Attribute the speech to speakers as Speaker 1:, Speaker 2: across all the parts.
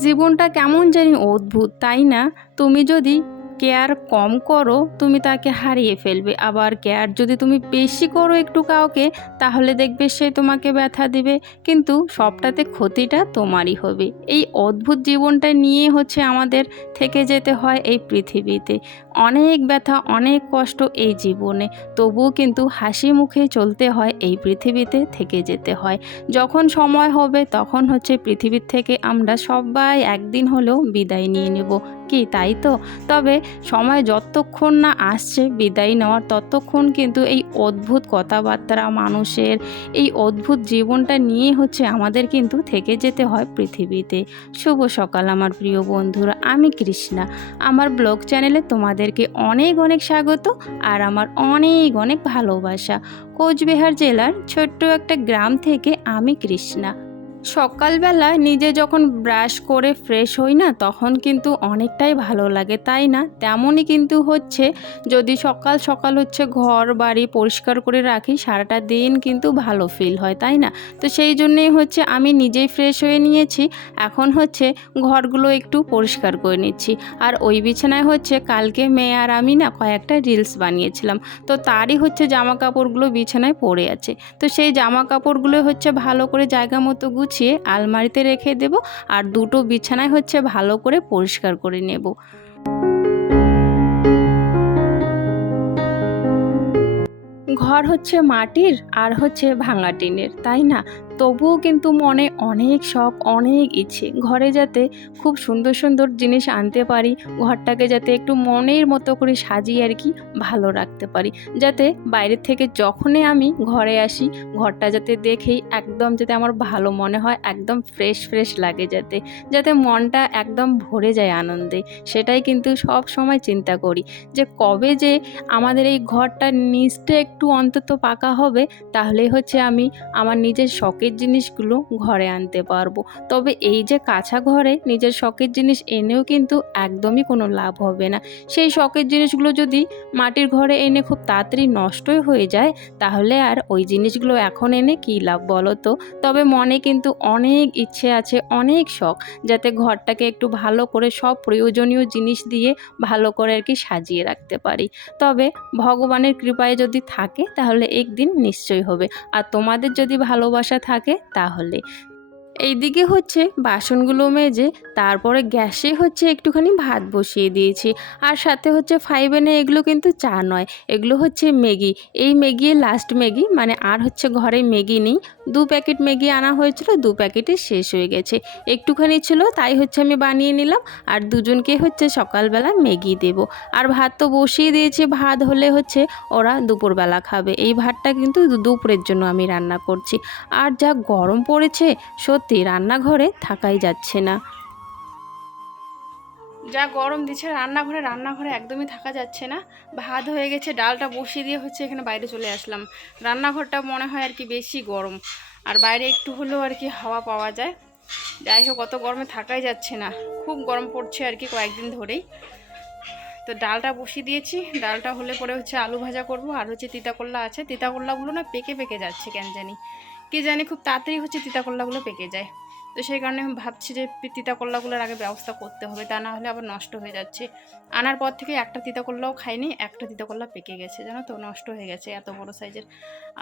Speaker 1: জীবনটা কেমন জানি অদ্ভুত তাই না? তুমি যদি কেয়ার কম করো, তুমি তাকে হারিয়ে ফেলবে। আবার কেয়ার যদি তুমি বেশি করো একটু কাউকে, তাহলে দেখবে সে তোমাকে ব্যথা দিবে। কিন্তু সবটাতে ক্ষতিটা তোমারই হবে। এই অদ্ভুত জীবনটা নিয়ে হচ্ছে আমাদের থেকে যেতে হয় এই পৃথিবীতে। অনেক ব্যথা, অনেক কষ্ট এই জীবনে। তবুও কিন্তু হাসি মুখে চলতে হয় এই পৃথিবীতে থেকে যেতে হয়। যখন সময় হবে, তখন হচ্ছে পৃথিবীর থেকে আমরা সবাই একদিন হলেও বিদায় নিয়ে নেব। কি তাই তো? তবে সময় যতক্ষণ না আসছে, বিদায় নেওয়ার ততক্ষণ কিন্তু এই অদ্ভুত কথাবার্তা মানুষের, এই অদ্ভুত জীবনটা নিয়ে হচ্ছে আমাদের কিন্তু থেকে যেতে হয় পৃথিবীতে। শুভ সকাল আমার প্রিয় বন্ধুরা, আমি কৃষ্ণা। আমার ব্লগ চ্যানেলে তোমাদেরকে অনেক অনেক স্বাগত আর আমার অনেক অনেক ভালোবাসা। কোচবিহার জেলার ছোট্ট একটা গ্রাম থেকে আমি কৃষ্ণা। সকালবেলা নিজে যখন ব্রাশ করে ফ্রেশ হই না, তখন কিন্তু অনেকটাই ভালো লাগে, তাই না? তেমনই কিন্তু হচ্ছে, যদি সকাল সকাল হচ্ছে ঘর বাড়ি পরিষ্কার করে রাখি, সারাটা দিন কিন্তু ভালো ফিল হয়, তাই না? তো সেই জন্যেই হচ্ছে আমি নিজেই ফ্রেশ হয়ে নিয়েছি, এখন হচ্ছে ঘরগুলো একটু পরিষ্কার করে নিচ্ছি। আর ওই বিছানায় হচ্ছে কালকে মেয়ে আর আমি না কয়েকটা রিলস বানিয়েছিলাম, তো তারই হচ্ছে জামা কাপড়গুলো বিছানায় পড়ে আছে। তো সেই জামা কাপড়গুলো হচ্ছে ভালো করে জায়গা মতো গুছিয়ে আলমারিতে রেখে দেব আর দুটো বিছানায় হচ্ছে ভালো করে পরিষ্কার করে নেব। ঘর হচ্ছে মাটির আর হচ্ছে ভাঙা টিনের, তাই না? তবুও কিন্তু মনে অনেক শখ, অনেক ইচ্ছে ঘরে যাতে খুব সুন্দর সুন্দর জিনিস আনতে পারি, ঘরটাকে যাতে একটু মনের মতো করে সাজিয়ে আর কি ভালো রাখতে পারি। যাতে বাইরের থেকে যখনই আমি ঘরে আসি, ঘরটা যাতে দেখেই একদম যাতে আমার ভালো মনে হয়, একদম ফ্রেশ ফ্রেশ লাগে যাতে। যাতে মনটা একদম ভরে যায় আনন্দে। সেটাই কিন্তু সব সময় চিন্তা করি যে কবে যে আমাদের এই ঘরটা নিচটা একটু অন্তত পাকা হবে, তাহলেই হচ্ছে আমি আমার নিজের শখের জিনিসগুলো ঘরে আনতে পারব। তবে এই যে কাঁচা ঘরে নিজের শখের জিনিস এনেও কিন্তু একদমই কোনো লাভ হবে না। সেই শখের জিনিসগুলো যদি মাটির ঘরে এনে খুব তাড়াতাড়ি নষ্টই হয়ে যায়, তাহলে আর ওই জিনিসগুলো এখন এনে কী লাভ বলো তো? তবে মনে কিন্তু অনেক ইচ্ছে আছে, অনেক শখ, যাতে ঘরটাকে একটু ভালো করে সব প্রয়োজনীয় জিনিস দিয়ে ভালো করে আর কি সাজিয়ে রাখতে পারি। তবে ভগবানের কৃপায় যদি থাকে, তাহলে একদিন নিশ্চয়ই হবে। আর তোমাদের যদি ভালোবাসা থাকে তাহলে। এইদিকে হচ্ছে বাসনগুলো মেজে তারপরে গ্যাসে হচ্ছে একটুখানি ভাত বসিয়ে দিয়েছি। আর সাথে হচ্ছে ফাইভ এনে এগুলো কিন্তু চা নয়, এগুলো হচ্ছে ম্যাগি। এই ম্যাগি লাস্ট ম্যাগি মানে আর হচ্ছে ঘরে ম্যাগি নেই। দু প্যাকেট ম্যাগি আনা হয়েছিল, দু প্যাকেটে শেষ হয়ে গেছে। একটুখানি ছিল, তাই হচ্ছে আমি বানিয়ে নিলাম। আর দুজনকে হচ্ছে সকালবেলা ম্যাগি দেব। আর ভাত তো বসিয়ে দিয়েছে, ভাত হলে হচ্ছে ওরা দুপুরবেলা খাবে। এই ভাতটা কিন্তু দুপুরের জন্য আমি রান্না করছি। আর যা গরম পড়েছে, সত্যি রান্নাঘরে থাকাই যাচ্ছে না। যা গরম দিচ্ছে, রান্নাঘরে রান্নাঘরে একদমই থাকা যাচ্ছে না। ভাত হয়ে গেছে, ডালটা বসিয়ে দিয়ে হচ্ছে এখানে বাইরে চলে আসলাম। রান্নাঘরটা মনে হয় আর কি বেশি গরম। আর বাইরে একটু হলেও আর কি হাওয়া পাওয়া যায়। যাই হোক, অত গরমে থাকাই যাচ্ছে না। খুব গরম পড়ছে আর কি কয়েকদিন ধরেই। তো ডালটা বসিয়ে দিয়েছি। ডালটা হলে পরে হচ্ছে আলু ভাজা করব। আর হচ্ছে তিতাকল্লা আছে। তিতাকল্লাগুলো না পেকে পেকে যাচ্ছে, কেন জানি। কি জানি খুব তাড়াতাড়ি হচ্ছে তিতাকল্লাগুলো পেকে যায়। তো সেই কারণে আমি ভাবছি যে তিতাকল্লাগুলোর আগে ব্যবস্থা করতে হবে, তা না হলে আবার নষ্ট হয়ে যাচ্ছে। আনার পর থেকে একটা তিতাকল্লাও খাইনি, একটা তিতাকল্লা পেকে গেছে, জানো তো? নষ্ট হয়ে গেছে এত বড় সাইজের।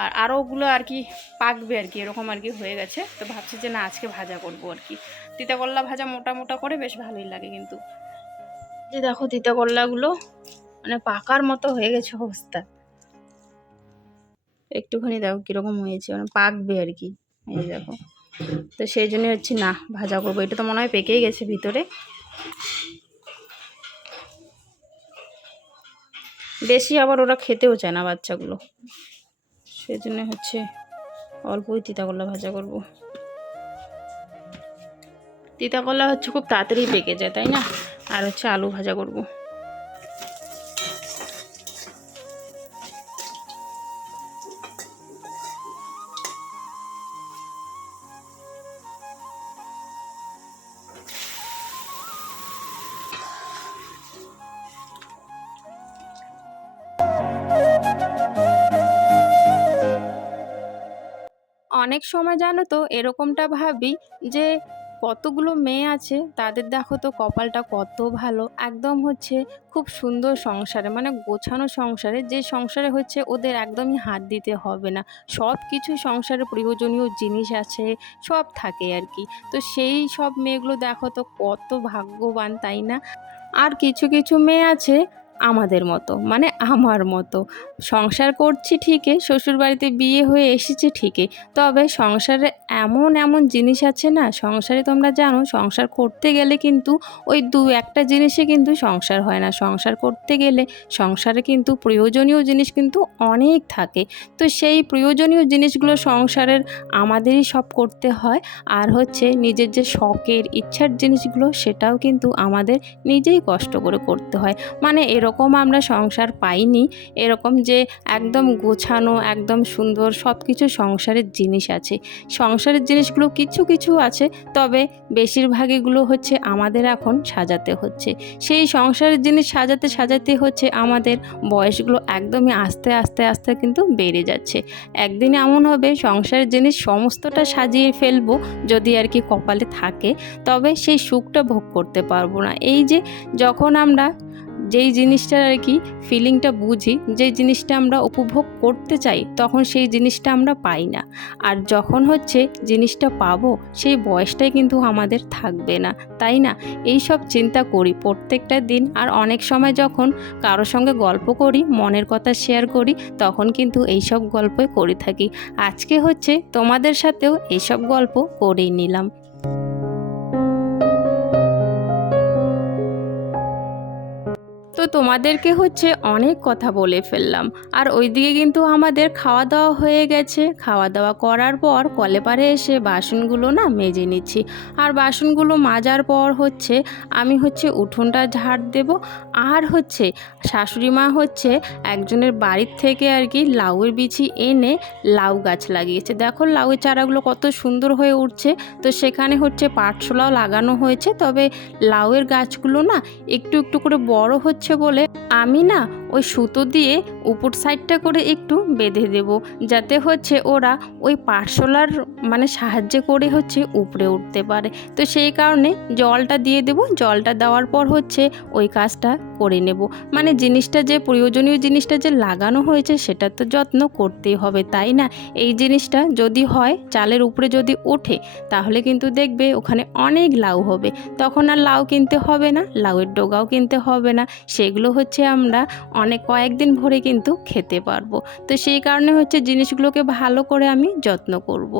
Speaker 1: আর আরও ওগুলো আর কি পাকবে আর কি, এরকম আর কি হয়ে গেছে। তো ভাবছি যে না, আজকে ভাজা করব আর কি। তিতাকল্লা ভাজা মোটা মোটা করে বেশ ভালোই লাগে কিন্তু। যে দেখো তিতাকল্লাগুলো মানে পাকার মতো হয়ে গেছে অবস্থা। একটুখানি দেখো কীরকম হয়েছে মানে পাকবে আর কি। এই দেখো। তো সেই জন্য হচ্ছে না, ভাজা করব। এটা তো মনে হয় পেকেই গেছে ভিতরে। বেশি আবার ওরা খেতেও চায় না বাচ্চাগুলো। সেই জন্য হচ্ছে অল্পই তিতাকলা ভাজা করব। তিতাকলা হচ্ছে খুব তাড়াতাড়ি পেকে যায়, তাই না? আর হচ্ছে আলু ভাজা করব। অনেক সময় জানো তো এরকমটা ভাবি যে কতগুলো মেয়ে আছে তাদের দেখো তো কপালটা কত ভালো। একদম হচ্ছে খুব সুন্দর সংসারে মানে গোছানো সংসারে, যে সংসারে হচ্ছে ওদের একদমই হাত দিতে হবে না। সব কিছু সংসারে প্রয়োজনীয় জিনিস আছে, সব থাকে আর কি। তো সেই সব মেয়েগুলো দেখো তো কত ভাগ্যবান, তাই না? আর কিছু কিছু মেয়ে আছে আমাদের মতো মানে আমার মতো। সংসার করছি ঠিকই, শ্বশুরবাড়িতে বিয়ে হয়ে এসেছি ঠিকই, তবে সংসারে এমন এমন জিনিস আছে না, সংসারে তোমরা জানো, সংসার করতে গেলে কিন্তু ওই দু একটা জিনিসে কিন্তু সংসার হয় না। সংসার করতে গেলে সংসারে কিন্তু প্রয়োজনীয় জিনিস কিন্তু অনেক থাকে। তো সেই প্রয়োজনীয় জিনিসগুলো সংসারের আমাদেরই সব করতে হয়, আর হচ্ছে নিজের যে শখের ইচ্ছার জিনিসগুলো সেটাও কিন্তু আমাদের নিজেই কষ্ট করে করতে হয়। মানে এরকম আমরা সংসার পাইনি, এরকম যে একদম গোছানো, একদম সুন্দর সব কিছু সংসারের জিনিস আছে। সংসারের জিনিসগুলো কিছু কিছু আছে, তবে বেশিরভাগইগুলো হচ্ছে আমাদের এখন সাজাতে হচ্ছে। সেই সংসারের জিনিস সাজাতে সাজাতে হচ্ছে আমাদের বয়সগুলো একদমই আস্তে আস্তে আস্তে কিন্তু বেড়ে যাচ্ছে। একদিন এমন হবে, সংসারের জিনিস সমস্তটা সাজিয়ে ফেলব, যদি আর কি কপালে থাকে, তবে সেই সুখটা ভোগ করতে পারব না। এই যে যখন আমরা যেই জিনিসটার আর কি ফিলিংটা বুঝি, যেই জিনিসটা আমরা উপভোগ করতে চাই, তখন সেই জিনিসটা আমরা পাই না। আর যখন হচ্ছে জিনিসটা পাবো, সেই বয়সটাই কিন্তু আমাদের থাকবে না, তাই না? এই সব চিন্তা করি প্রত্যেকটা দিন। আর অনেক সময় যখন কারোর সঙ্গে গল্প করি, মনের কথা শেয়ার করি, তখন কিন্তু এই সব গল্পই করে থাকি। আজকে হচ্ছে তোমাদের সাথেও এইসব গল্প করেই নিলাম। তো তোমাদেরকে হচ্ছে অনেক কথা বলে ফেললাম। আর ওইদিকে কিন্তু আমাদের খাওয়া দাওয়া হয়ে গেছে। খাওয়া দাওয়া করার পর কলে পারে এসে বাসনগুলো না মেজে নিচ্ছি। আর বাসনগুলো মাজার পর হচ্ছে আমি হচ্ছে উঠোনটা ঝাড় দেব। আর হচ্ছে শাশুড়ি মা হচ্ছে একজনের বাড়ির থেকে আর কি লাউয়ের বিচি এনে লাউ গাছ লাগিয়েছে। দেখো লাউয়ের চারাগুলো কত সুন্দর হয়ে উঠছে। তো সেখানে হচ্ছে পাটশোলাও লাগানো হয়েছে। তবে লাউয়ের গাছগুলো না একটু একটু করে বড় হচ্ছে বলে আমি না ওই সুতো দিয়ে উপর সাইডটা করে একটু বেঁধে দেব, যাতে হচ্ছে ওরা ওই পার্সলার মানে সাহায্যে করে হচ্ছে উপরে উঠতে পারে। তো সেই কারণে জলটা দিয়ে দেব, জলটা দেওয়ার পর হচ্ছে ওই কাজটা করে নেব। মানে জিনিসটা যে প্রয়োজনীয় জিনিসটা যে লাগানো হয়েছে সেটা তো যত্ন করতেই হবে, তাই না? এই জিনিসটা যদি হয়, চালের উপরে যদি ওঠে, তাহলে কিন্তু দেখবে ওখানে অনেক লাউ হবে। তখন আর লাউ কিনতে হবে না, লাউয়ের ডোগাও কিনতে হবে না। সেগুলো হচ্ছে আমরা অনেক কয়েকদিন ভরে কিন্তু খেতে পারব তো সেই কারণে হচ্ছে জিনিসগুলোকে ভালো করে আমি যত্ন করব।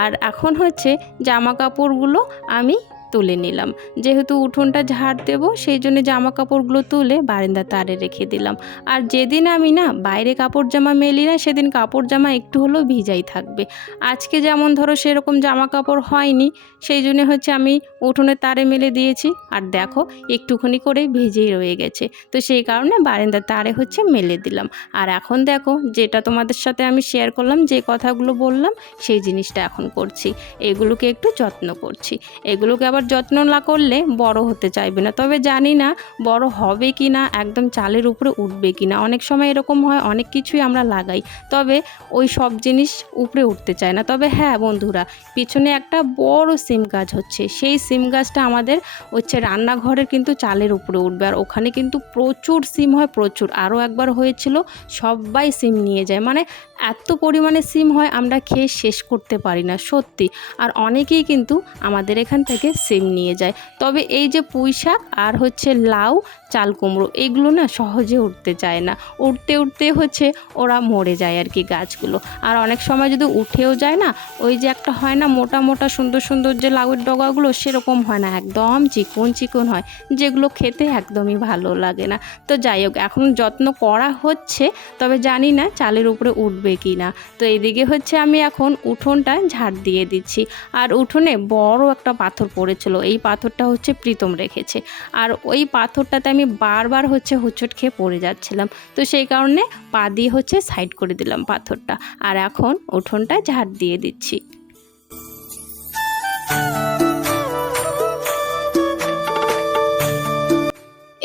Speaker 1: আর এখন হচ্ছে জামা কাপড়গুলো আমি তুলে নিলাম। যেহেতু উঠোনটা ঝাড় দেব, সেই জন্য জামা কাপড়গুলো তুলে বারান্দা তারে রেখে দিলাম। আর যেদিন আমি না বাইরে কাপড় জামা মেলি না, সেদিন কাপড় জামা একটু হলেও ভিজাই থাকবে। আজকে যেমন ধরো সেরকম জামা কাপড় হয়নি, সেই জন্য হচ্ছে আমি উঠোনে তারে মেলে দিয়েছি। আর দেখো, একটুখানি করে ভিজেই রয়ে গেছে। তো সেই কারণে বারান্দার তারে হচ্ছে মেলে দিলাম। আর এখন দেখো, যেটা তোমাদের সাথে আমি শেয়ার করলাম, যে কথাগুলো বললাম, সেই জিনিসটা এখন করছি। এগুলোকে একটু যত্ন করছি। এগুলোকে আবার যত্ন না করলে বড় হতে চাইবে না। তবে জানি না বড় হবে কি না, একদম চালের উপরে উঠবে কি না। অনেক সময় এরকম হয়, অনেক কিছুই আমরা লাগাই, তবে ওই সব জিনিস উপরে উঠতে চায় না। তবে হ্যাঁ বন্ধুরা, পিছনে একটা বড় সিম গাছ হচ্ছে। সেই সিম গাছটা আমাদের হচ্ছে রান্নাঘরের কিন্তু চালের উপরে উঠবে। আর ওখানে কিন্তু প্রচুর সিম হয়, প্রচুর। আরও একবার হয়েছিল, সবাই সিম নিয়ে যায়। মানে এত পরিমাণে সিম হয়, আমরা খেয়ে শেষ করতে পারি না, সত্যি। আর অনেকেই কিন্তু আমাদের এখান থেকে সিম নিয়ে যায়। তবে এই যে পুঁই শাক আর হচ্ছে লাউ চাল কুমড়ো এগুলো না সহজে উঠতে চায় না। উঠতে উঠতে হচ্ছে ওরা মরে যায় আর কি গাছগুলো। আর অনেক সময় যদি উঠেও যায় না, ওই যে একটা হয় না মোটা মোটা, সুন্দর সুন্দর যে লাউয়ের ডগাগুলো সেরকম হয় না, একদম চিকন চিকন হয়, যেগুলো খেতে একদমই ভালো লাগে না। তো যাই হোক, এখন যত্ন করা হচ্ছে, তবে জানি না চালের উপরে উঠবে কি না। তো এইদিকে হচ্ছে আমি এখন উঠোনটা ঝাড় দিয়ে দিচ্ছি। আর উঠোনে বড় একটা পাথর পড়েছিল, এই পাথরটা হচ্ছে প্রীতম রেখেছে। আর ওই পাথরটাতে আমি বারবার হচ্ছে হুচট খেয়ে পড়ে যাচ্ছিলাম। তো সেই কারণে পা দিয়ে হচ্ছে সাইড করে দিলাম পাথরটা। আর এখন উঠোনটা ঝাড় দিয়ে দিচ্ছি।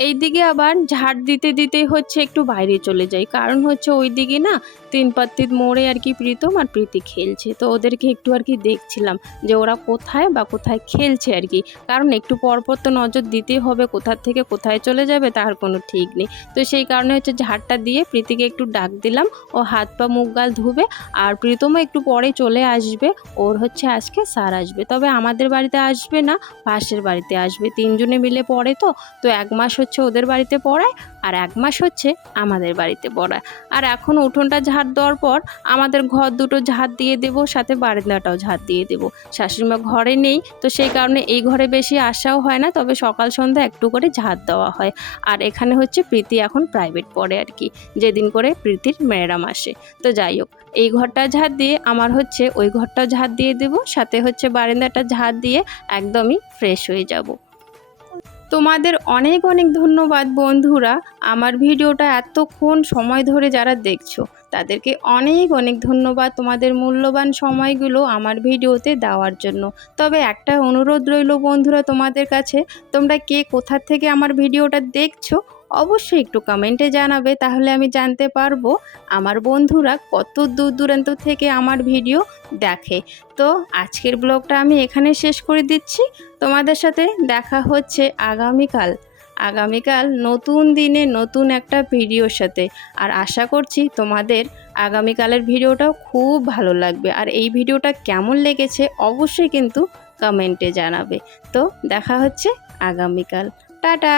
Speaker 1: এইদিকে আবার ঝাড় দিতে দিতে হচ্ছে একটু বাইরে চলে যাই। কারণ হচ্ছে ওই দিকে না তিন পাত্তির মোড়ে আর কি প্রীতম আর প্রীতি খেলছে। তো ওদেরকে একটু আর কি দেখছিলাম যে ওরা কোথায় বা কোথায় খেলছে আর কি। কারণ একটু পরপর তো নজর দিতেই হবে কোথার থেকে কোথায় চলে যাবে তার কোনো ঠিক নেই। তো সেই কারণে হচ্ছে ঝাড়টা দিয়ে প্রীতিকে একটু ডাক দিলাম। ও হাত পা মুখ গাল ধুবে আর প্রীতমও একটু পরে চলে আসবে। ওর হচ্ছে আজকে স্যার আসবে। তবে আমাদের বাড়িতে আসবে না, পাশের বাড়িতে আসবে। তিনজনে মিলে পড়ে তো তো এক মাস হচ্ছে ওদের বাড়িতে পড়ায় আর এক মাস হচ্ছে আমাদের বাড়িতে পড়ায়। আর এখন উঠোনটা ঝাড় দেওয়ার পর আমাদের ঘর দুটো ঝাড় দিয়ে দেবো, সাথে বারান্দাটাও ঝাড় দিয়ে দেবো। শাশুড়িমা ঘরে নেই, তো সেই কারণে এই ঘরে বেশি আসাও হয় না, তবে সকাল সন্ধ্যা একটু করে ঝাড় দেওয়া হয়। আর এখানে হচ্ছে প্রীতি এখন প্রাইভেট পড়ে আর কি, যেদিন করে প্রীতির মেয়েরাম আসে। তো যাই হোক, এই ঘরটা ঝাড় দিয়ে আমার হচ্ছে ওই ঘরটাও ঝাড় দিয়ে দেবো, সাথে হচ্ছে বারান্দাটা ঝাড় দিয়ে একদমই ফ্রেশ হয়ে যাব। তোমাদের অনেক অনেক ধন্যবাদ বন্ধুরা। আমার ভিডিওটা এতক্ষণ সময় ধরে যারা দেখছ, তাদেরকে অনেক অনেক ধন্যবাদ তোমাদের মূল্যবান সময়গুলো আমার ভিডিওতে দেওয়ার জন্য। তবে একটা অনুরোধ রইল বন্ধুরা তোমাদের কাছে, তোমরা কে কোথা থেকে আমার ভিডিওটা দেখছ অবশ্যই একটু কমেন্টে জানাবে, তাহলে আমি জানতে পারব আমার বন্ধুরা কত দূর দূরান্ত থেকে আমার ভিডিও দেখে। তো আজকের ব্লগটা আমি এখানে শেষ করে দিচ্ছি। তোমাদের সাথে দেখা হচ্ছে আগামীকাল। আগামীকাল নতুন দিনে নতুন একটা ভিডিওর সাথে। আর আশা করছি তোমাদের আগামীকালের ভিডিওটাও খুব ভালো লাগবে। আর এই ভিডিওটা কেমন লেগেছে অবশ্যই কিন্তু কমেন্টে জানাবে। তো দেখা হচ্ছে আগামীকাল। টাটা!